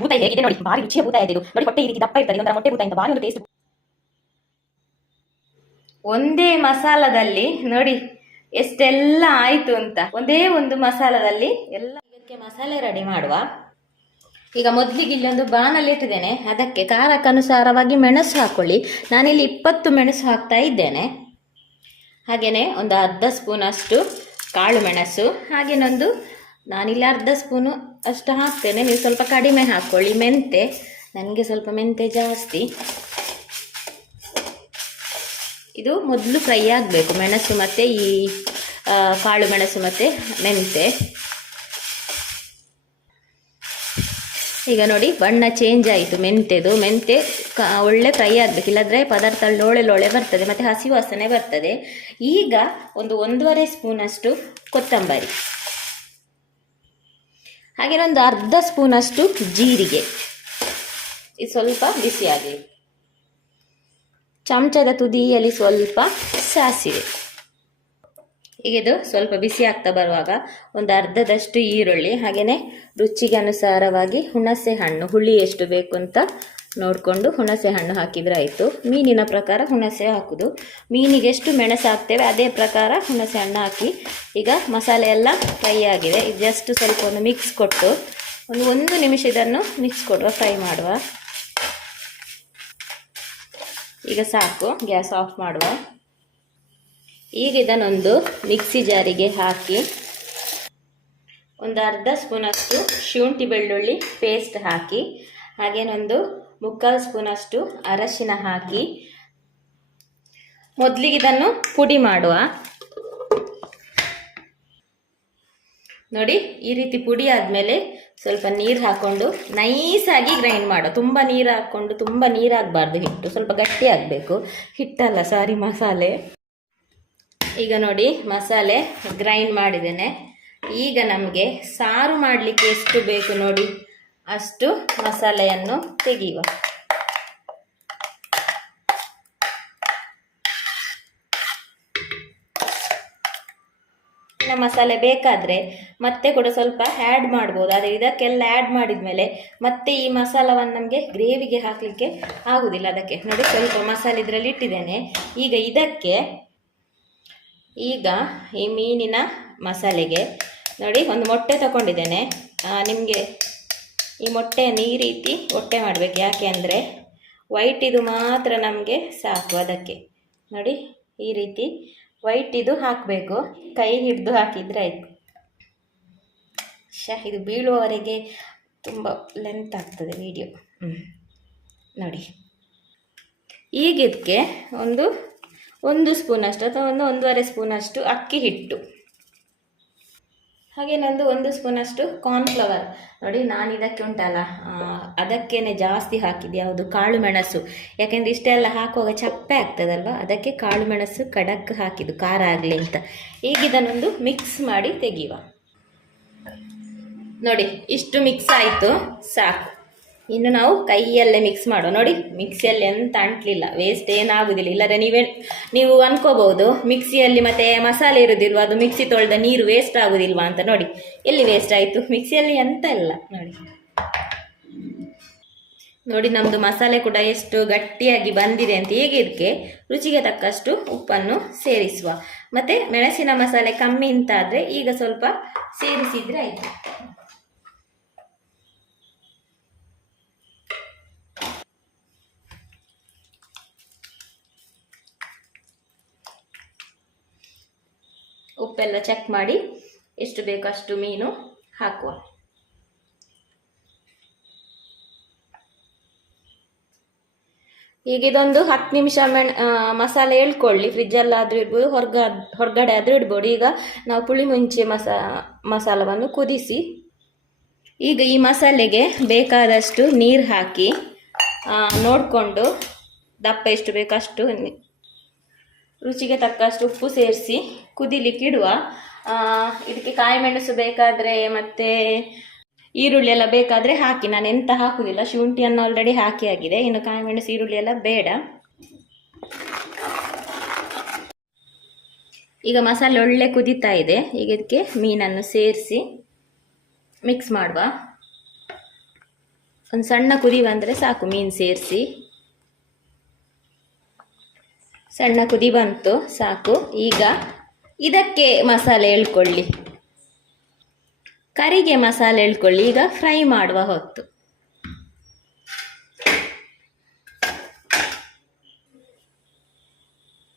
ಬೂತಾಯಿ ಹೇಗಿದೆ ನೋಡಿ ಬಾರಿ ರುಚಿಯ ಬೂತಾಯಿ ಇದು. ನೋಡಿ ಹೊಟ್ಟೆ ಈ ರೀತಿ ದಪ್ಪ ಇರ್ತದೆ. ಇದೊಂಥರ ಮೊಟ್ಟೆ ಭೂತ ಅಂತ ಬಾರಿ ಒಂದು ಟೇಸ್ಟ್ ಒಂದೇ ಮಸಾಲದಲ್ಲಿ ನೋಡಿ ಎಷ್ಟೆಲ್ಲ ಆಯ್ತು ಅಂತ. ಒಂದೇ ಒಂದು ಮಸಾಲದಲ್ಲಿ ಎಲ್ಲ ಇದಕ್ಕೆ ಮಸಾಲೆ ರೆಡಿ ಮಾಡುವ. ಈಗ ಮೊದಲಿಗೆ ಇಲ್ಲೊಂದು ಬಾಣಲ್ಲಿ ಇಟ್ಟಿದ್ದೇನೆ. ಅದಕ್ಕೆ ಖಾರಕ್ಕನುಸಾರವಾಗಿ ಮೆಣಸು ಹಾಕೊಳ್ಳಿ. ನಾನಿಲ್ಲಿ ಇಪ್ಪತ್ತು ಮೆಣಸು ಹಾಕ್ತಾ ಇದ್ದೇನೆ. ಹಾಗೆಯೇ ಒಂದು ಅರ್ಧ ಸ್ಪೂನ್ ಅಷ್ಟು ಕಾಳು ಮೆಣಸು ಹಾಗೇನೊಂದು ನಾನಿಲ್ಲಿ ಅರ್ಧ ಸ್ಪೂನು ಅಷ್ಟು ಹಾಕ್ತೇನೆ. ನೀವು ಸ್ವಲ್ಪ ಕಡಿಮೆ ಹಾಕ್ಕೊಳ್ಳಿ. ಮೆಂತೆ, ನನಗೆ ಸ್ವಲ್ಪ ಮೆಂತೆ ಜಾಸ್ತಿ. ಇದು ಮೊದಲು ಫ್ರೈ ಆಗಬೇಕು. ಮೆಣಸು ಮತ್ತು ಈ ಕಾಳು ಮೆಣಸು ಮತ್ತು ಮೆಂತೆ. ಈಗ ನೋಡಿ, ಬಣ್ಣ ಚೇಂಜ್ ಆಯಿತು ಮೆಂತೆದು. ಮೆಂತೆ ಒಳ್ಳೆ ಫ್ರೈ ಆಗಬೇಕು. ಇಲ್ಲಾದರೆ ಪದಾರ್ಥ ಲೋಳೆ ಲೋಳೆ ಬರ್ತದೆ. ಮತ್ತು ಹಸಿ ವಾಸನೆ ಬರ್ತದೆ. ಈಗ ಒಂದು ಒಂದೂವರೆ ಸ್ಪೂನಷ್ಟು ಕೊತ್ತಂಬರಿ. ಹಾಗೆ ಒಂದು ಅರ್ಧ ಸ್ಪೂನಷ್ಟು ಜೀರಿಗೆ. ಇದು ಸ್ವಲ್ಪ ಬಿಸಿಯಾಗಲಿ ಚಮಚದ ತುದಿಯಲ್ಲಿ ಸ್ವಲ್ಪ ಸಾಸಿವೆ. ಈಗ ಇದು ಸ್ವಲ್ಪ ಬಿಸಿ ಆಗ್ತಾ ಬರುವಾಗ ಒಂದು ಅರ್ಧದಷ್ಟು ಈರುಳ್ಳಿ ಹಾಗೆಯೇ ರುಚಿಗೆ ಅನುಸಾರವಾಗಿ ಹುಣಸೆ ಹಣ್ಣು, ಹುಳಿ ಎಷ್ಟು ಬೇಕು ಅಂತ ನೋಡಿಕೊಂಡು ಹುಣಸೆ ಹಣ್ಣು ಹಾಕಿದರೆ ಆಯಿತು. ಮೀನಿನ ಪ್ರಕಾರ ಹುಣಸೆ ಹಾಕೋದು. ಮೀನಿಗೆ ಎಷ್ಟು ಮೆಣಸು ಹಾಕ್ತೇವೆ, ಅದೇ ಪ್ರಕಾರ ಹುಣಸೆ ಹಣ್ಣು ಹಾಕಿ. ಈಗ ಮಸಾಲೆ ಎಲ್ಲ ಫ್ರೈ ಆಗಿದೆ. ಇದು ಜಸ್ಟ್ ಸ್ವಲ್ಪ ಒಂದು ಮಿಕ್ಸ್ ಕೊಟ್ಟು ಒಂದು ಒಂದು ನಿಮಿಷ ಇದನ್ನು ಮಿಕ್ಸ್ ಕೊಡುವ ಫ್ರೈ ಮಾಡುವ. ಈಗ ಸಾಕು, ಗ್ಯಾಸ್ ಆಫ್ ಮಾಡುವ. ಈಗ ಇದನ್ನೊಂದು ಮಿಕ್ಸಿ ಜಾರಿಗೆ ಹಾಕಿ ಒಂದು ಅರ್ಧ ಸ್ಪೂನಷ್ಟು ಶುಂಠಿ ಬೆಳ್ಳುಳ್ಳಿ ಪೇಸ್ಟ್ ಹಾಕಿ. ಹಾಗೇನೊಂದು ಮುಕ್ಕಾಲು ಸ್ಪೂನಷ್ಟು ಅರಶಿನ ಹಾಕಿ ಮೊದಲಿಗೆ ಇದನ್ನು ಪುಡಿ ಮಾಡುವ. ನೋಡಿ, ಈ ರೀತಿ ಪುಡಿ ಆದಮೇಲೆ ಸ್ವಲ್ಪ ನೀರು ಹಾಕ್ಕೊಂಡು ನೈಸಾಗಿ ಗ್ರೈಂಡ್ ಮಾಡು ತುಂಬ ನೀರು ಹಾಕ್ಕೊಂಡು ತುಂಬ ನೀರಾಗಬಾರ್ದು ಹಿಟ್ಟು. ಸ್ವಲ್ಪ ಗಟ್ಟಿ ಆಗಬೇಕು. ಹಿಟ್ಟಲ್ಲ, ಸಾರಿ, ಮಸಾಲೆ. ಈಗ ನೋಡಿ, ಮಸಾಲೆ ಗ್ರೈಂಡ್ ಮಾಡಿದ್ದೇನೆ. ಈಗ ನಮಗೆ ಸಾರು ಮಾಡಲಿಕ್ಕೆ ಎಷ್ಟು ಬೇಕು ನೋಡಿ. ಅಷ್ಟು ಮಸಾಲೆಯನ್ನು ತೆಗೆಯುವ. ಮಸಾಲೆ ಬೇಕಾದರೆ ಮತ್ತೆ ಕೂಡ ಸ್ವಲ್ಪ ಆ್ಯಡ್ ಮಾಡ್ಬೋದು. ಆದರೆ ಇದಕ್ಕೆಲ್ಲ ಆ್ಯಡ್ ಮಾಡಿದ್ಮೇಲೆ ಮತ್ತೆ ಈ ಮಸಾಲವನ್ನು ನಮಗೆ ಗ್ರೇವಿಗೆ ಹಾಕಲಿಕ್ಕೆ ಆಗುವುದಿಲ್ಲ ಅದಕ್ಕೆ ನೋಡಿ ಸ್ವಲ್ಪ ಮಸಾಲೆ ಇದರಲ್ಲಿ ಇಟ್ಟಿದ್ದೇನೆ. ಈಗ ಇದಕ್ಕೆ ಈಗ ಈ ಮೀನಿನ ಮಸಾಲೆಗೆ ನೋಡಿ ಒಂದು ಮೊಟ್ಟೆ ತಗೊಂಡಿದ್ದೇನೆ. ನಿಮಗೆ ಈ ಮೊಟ್ಟೆಯನ್ನು ಈ ರೀತಿ ಹೊಟ್ಟೆ ಮಾಡಬೇಕು. ಯಾಕೆ ಅಂದರೆ ವೈಟ್ ಇದು ಮಾತ್ರ ನಮಗೆ ಸಾಕು ಅದಕ್ಕೆ. ನೋಡಿ, ಈ ರೀತಿ ವೈಟ್ ಇದು ಹಾಕಬೇಕು. ಕೈ ಹಿಡಿದು ಹಾಕಿದರೆ ಆಯಿತು. ಶ ಇದು ಬೀಳುವವರೆಗೆ ತುಂಬ ಲೆಂತ್ ಆಗ್ತದೆ ವಿಡಿಯೋ ನೋಡಿ. ಈಗ ಇದಕ್ಕೆ ಒಂದು ಒಂದು ಸ್ಪೂನಷ್ಟು ಅಥವಾ ಒಂದು ಒಂದೂವರೆ ಸ್ಪೂನಷ್ಟು ಅಕ್ಕಿ ಹಿಟ್ಟು. ಹಾಗೇನೊಂದು ಒಂದು ಸ್ಪೂನಷ್ಟು ಕಾರ್ನ್ಫ್ಲವರ್ ನೋಡಿ, ನಾನು ಇದಕ್ಕೆ ಉಂಟಲ್ಲ ಅದಕ್ಕೇನೆ ಜಾಸ್ತಿ ಹಾಕಿದ್ದು ಯಾವುದು? ಕಾಳು ಮೆಣಸು. ಯಾಕೆಂದರೆ ಇಷ್ಟೆಲ್ಲ ಹಾಕುವಾಗ ಚಪ್ಪೆ ಆಗ್ತದಲ್ವ? ಅದಕ್ಕೆ ಕಾಳು ಮೆಣಸು, ಕಡಕ್ ಹಾಕಿದ್ದು, ಖಾರ ಆಗಲಿ ಅಂತ. ಈಗ ಇದನ್ನೊಂದು ಮಿಕ್ಸ್ ಮಾಡಿ ತೆಗೆಯುವ. ನೋಡಿ, ಇಷ್ಟು ಮಿಕ್ಸ್ ಆಯಿತು, ಸಾಕು. ಇನ್ನು ನಾವು ಕೈಯಲ್ಲೇ ಮಿಕ್ಸ್ ಮಾಡುವ ನೋಡಿ ಮಿಕ್ಸಿಯಲ್ಲಿ ಎಂತ ಅಂಟ್ಲಿಲ್ಲ. ವೇಸ್ಟ್ ಏನಾಗುದಿಲ್ಲ. ಇಲ್ಲದ್ರೆ ನೀವೇ, ನೀವು ಅನ್ಕೋಬಹುದು. ಮಿಕ್ಸಿಯಲ್ಲಿ ಮತ್ತೆ ಮಸಾಲೆ ಇರುದಿಲ್ವಾ? ಅದು ಮಿಕ್ಸಿ ತೊಳೆದ ನೀರು ವೇಸ್ಟ್ ಆಗುದಿಲ್ವಾ ಅಂತ ನೋಡಿ. ಎಲ್ಲಿ ವೇಸ್ಟ್ ಆಯಿತು? ಮಿಕ್ಸಿಯಲ್ಲಿ ಎಂತ ಇಲ್ಲ. ನೋಡಿ. ನೋಡಿ ನಮ್ಮದು ಮಸಾಲೆ ಕೂಡ ಎಷ್ಟು ಗಟ್ಟಿಯಾಗಿ ಬಂದಿದೆ ಅಂತ ಹೇಗೆ ಇದಕ್ಕೆ ರುಚಿಗೆ ತಕ್ಕಷ್ಟು ಉಪ್ಪನ್ನು ಸೇರಿಸುವ. ಮತ್ತೆ ಮೆಣಸಿನ ಮಸಾಲೆ ಕಮ್ಮಿ ಅಂತ ಆದರೆ ಈಗ ಸ್ವಲ್ಪ ಸೇರಿಸಿದ್ರೆ ಆಯಿತು. ಉಪ್ಪೆಲ್ಲ ಚೆಕ್ ಮಾಡಿ ಎಷ್ಟು ಬೇಕು ಅಷ್ಟು ಮೀನು ಹಾಕುವ. ಈಗ ಇದೊಂದು ಹತ್ತು ನಿಮಿಷ ಮೆಣ್ ಮಸಾಲೆ ಎಳ್ಕೊಳ್ಳಿ. ಫ್ರಿಜ್ಜಲ್ಲಾದರೂ ಇಡ್ಬೋದು, ಹೊರಗ, ಹೊರಗಡೆ ಆದರೂ ಇಡ್ಬೋದು. ಈಗ ನಾವು ಪುಳಿ ಮುಂಚೆ ಮಸಾ, ಮಸಾಲವನ್ನು ಕುದಿಸಿ, ಈಗ ಈ ಮಸಾಲೆಗೆ ಬೇಕಾದಷ್ಟು ನೀರು ಹಾಕಿ ನೋಡಿಕೊಂಡು ದಪ್ಪ ಎಷ್ಟು ಬೇಕಷ್ಟು ರುಚಿಗೆ ತಕ್ಕಷ್ಟು ಉಪ್ಪು ಸೇರಿಸಿ ಕುದಿಲಿಕ್ಕೆ ಇಡುವ ಇದಕ್ಕೆ ಕಾಯಿ ಮೆಣಸು ಬೇಕಾದರೆ ಮತ್ತೆ ಈರುಳ್ಳಿ ಎಲ್ಲ ಬೇಕಾದರೆ ಹಾಕಿ. ನಾನು ಎಂತ ಹಾಕುದಿಲ್ಲ, ಶುಂಠಿಯನ್ನು ಆಲ್ರೆಡಿ ಹಾಕಿ ಆಗಿದೆ. ಇನ್ನು ಕಾಯಿ ಮೆಣಸು, ಈರುಳ್ಳಿ ಎಲ್ಲ ಬೇಡ. ಈಗ ಮಸಾಲೆ ಒಳ್ಳೆ ಕುದೀತಾ ಇದೆ. ಈಗ ಇದಕ್ಕೆ ಮೀನನ್ನು ಸೇರಿಸಿ ಮಿಕ್ಸ್ ಮಾಡುವ. ಒಂದು ಸಣ್ಣ ಕುದಿ ಬಂದರೆ ಸಾಕು, ಮೀನು ಸೇರಿಸಿ. ಸಣ್ಣ ಕುದಿ ಬಂತು, ಸಾಕು. ಈಗ ಇದಕ್ಕೆ ಮಸಾಲೆ ಎಳ್ಕೊಳ್ಳಿ. ಕರಿಗೆ ಮಸಾಲೆ ಎಳ್ಕೊಳ್ಳಿ. ಈಗ ಫ್ರೈ ಮಾಡುವ ಹೊತ್ತು.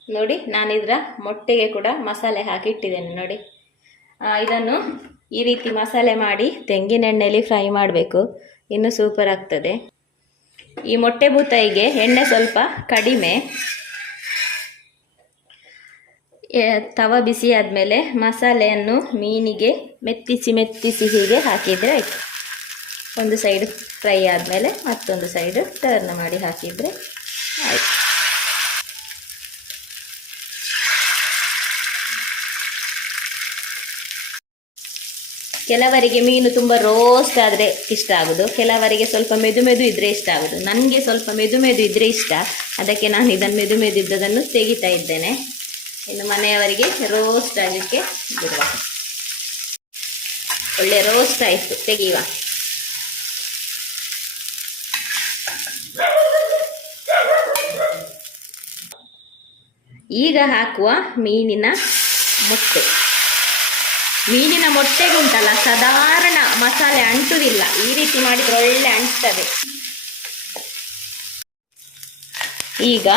ನೋಡಿ, ನಾನಿದ್ರ ಮೊಟ್ಟೆಗೆ ಕೂಡ ಮಸಾಲೆ ಹಾಕಿಟ್ಟಿದ್ದೇನೆ, ನೋಡಿ. ಇದನ್ನು ಈ ರೀತಿ ಮಸಾಲೆ ಮಾಡಿ ತೆಂಗಿನೆಣ್ಣೆಯಲ್ಲಿ ಫ್ರೈ ಮಾಡಬೇಕು. ಇನ್ನು ಸೂಪರ್ ಆಗ್ತದೆ. ಈ ಮೊಟ್ಟೆ ಬೂತಾಯಿಗೆ ಎಣ್ಣೆ ಸ್ವಲ್ಪ ಕಡಿಮೆ. ತವ ಬಿಸಿ ಆದಮೇಲೆ ಮಸಾಲೆಯನ್ನು ಮೀನಿಗೆ ಮೆತ್ತಿಸಿ ಮೆತ್ತಿಸಿ ಹೀಗೆ ಹಾಕಿದರೆ ಆಯಿತು. ಒಂದು ಸೈಡ್ ಫ್ರೈ ಆದಮೇಲೆ ಮತ್ತೊಂದು ಸೈಡ್ ಟರ್ನ್ ಮಾಡಿ ಹಾಕಿದರೆ ಆಯಿತು. ಕೆಲವರಿಗೆ ಮೀನು ತುಂಬ ರೋಸ್ಟ್ ಆದರೆ ಇಷ್ಟ ಆಗೋದು. ಕೆಲವರಿಗೆ ಸ್ವಲ್ಪ ಮೆದು ಮೆದು ಇದ್ದರೆ ಇಷ್ಟ ಆಗೋದು. ನನಗೆ ಸ್ವಲ್ಪ ಮೆದು ಮೆದು ಇದ್ದರೆ ಇಷ್ಟ. ಅದಕ್ಕೆ ನಾನು ಇದನ್ನು ಮೆದು ಮೆದು ಇದ್ದದನ್ನು ತೆಗಿತಾ ಇದ್ದೇನೆ. ಇನ್ನು ಮನೆಯವರಿಗೆ ರೋಸ್ಟ್ ಆಗಲಿಕ್ಕೆ ಬಿಡುವ. ಒಳ್ಳೆ ರೋಸ್ಟ್ ಆಯಿತು, ತೆಗೆಯುವ. ಈಗ ಹಾಕುವ ಮೀನಿನ ಮೊಟ್ಟೆ. ಮೀನಿನ ಮೊಟ್ಟೆಗುಂಟಲ್ಲ, ಸಾಧಾರಣ ಮಸಾಲೆ ಅಂಟುವುದಿಲ್ಲ ಈ ರೀತಿ ಮಾಡಿದ್ರೆ ಒಳ್ಳೆ ಅಂಟ್ತದೆ ಈಗ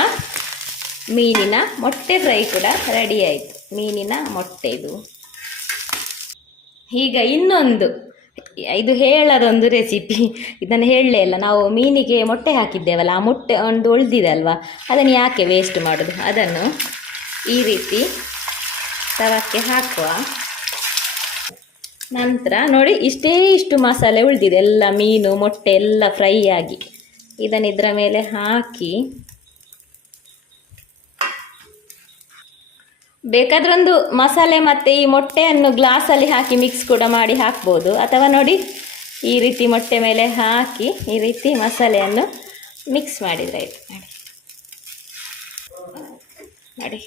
ಮೀನಿನ ಮೊಟ್ಟೆ ಫ್ರೈ ಕೂಡ ರೆಡಿ ಆಯಿತು. ಮೀನಿನ ಮೊಟ್ಟೆ ಇದು. ಈಗ ಇನ್ನೊಂದು, ಇದು ಹೇಳದೊಂದು ರೆಸಿಪಿ ಇದನ್ನು ಹೇಳಲೇ ಇಲ್ಲ. ನಾವು ಮೀನಿಗೆ ಮೊಟ್ಟೆ ಹಾಕಿದ್ದೇವಲ್ಲ, ಆ ಮೊಟ್ಟೆ ಒಂದು ಉಳಿದಿದೆ ಅಲ್ವಾ? ಅದನ್ನು ಯಾಕೆ ವೇಸ್ಟ್ ಮಾಡೋದು? ಅದನ್ನು ಈ ರೀತಿ ತವಕ್ಕೆ ಹಾಕುವ ನಂತರ ನೋಡಿ, ಇಷ್ಟೇ ಇಷ್ಟು ಮಸಾಲೆ ಉಳಿದಿದೆ. ಎಲ್ಲ ಮೀನು, ಮೊಟ್ಟೆ ಎಲ್ಲ ಫ್ರೈ ಆಗಿ. ಇದನ್ನು ಇದರ ಮೇಲೆ ಹಾಕಿ ಬೇಕಾದ್ರೆ ಒಂದು ಮಸಾಲೆ ಮತ್ತು ಈ ಮೊಟ್ಟೆಯನ್ನು ಗ್ಲಾಸಲ್ಲಿ ಹಾಕಿ ಮಿಕ್ಸ್ ಕೂಡ ಮಾಡಿ ಹಾಕ್ಬೋದು. ಅಥವಾ ನೋಡಿ, ಈ ರೀತಿ ಮೊಟ್ಟೆ ಮೇಲೆ ಹಾಕಿ ಈ ರೀತಿ ಮಸಾಲೆಯನ್ನು ಮಿಕ್ಸ್ ಮಾಡಿದರೆ ಆಯಿತು. ನೋಡಿ. ನೋಡಿ.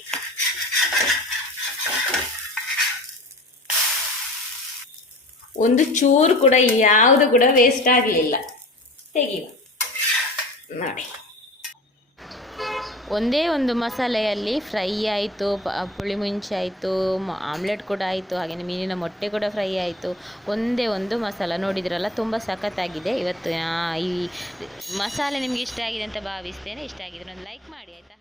ಒಂದು ಚೂರು ಕೂಡ ಯಾವುದು ಕೂಡ ವೇಸ್ಟ್ ಆಗಲಿಲ್ಲ. ತೆಗೆಯುವ. ನೋಡಿ. ಒಂದೇ ಒಂದು ಮಸಾಲೆಯಲ್ಲಿ ಫ್ರೈ ಆಯಿತು ಪುಳಿ ಮುಂಚೆ ಆಯಿತು ಆಮ್ಲೆಟ್ ಕೂಡ ಆಯಿತು ಹಾಗೆಯೇ ಮೀನಿನ ಮೊಟ್ಟೆ ಕೂಡ ಫ್ರೈ ಆಯಿತು. ಒಂದೇ ಒಂದು ಮಸಾಲ ನೋಡಿದ್ರಲ್ಲ, ತುಂಬ ಸಖತ್ತಾಗಿದೆ. ಇವತ್ತು ಈ ಮಸಾಲೆ ನಿಮಗೆ ಇಷ್ಟ ಆಗಿದೆ ಅಂತ ಭಾವಿಸ್ತೇನೆ. ಇಷ್ಟ ಆಗಿದ್ರೆ ಒಂದು ಲೈಕ್ ಮಾಡಿ, ಆಯಿತಾ?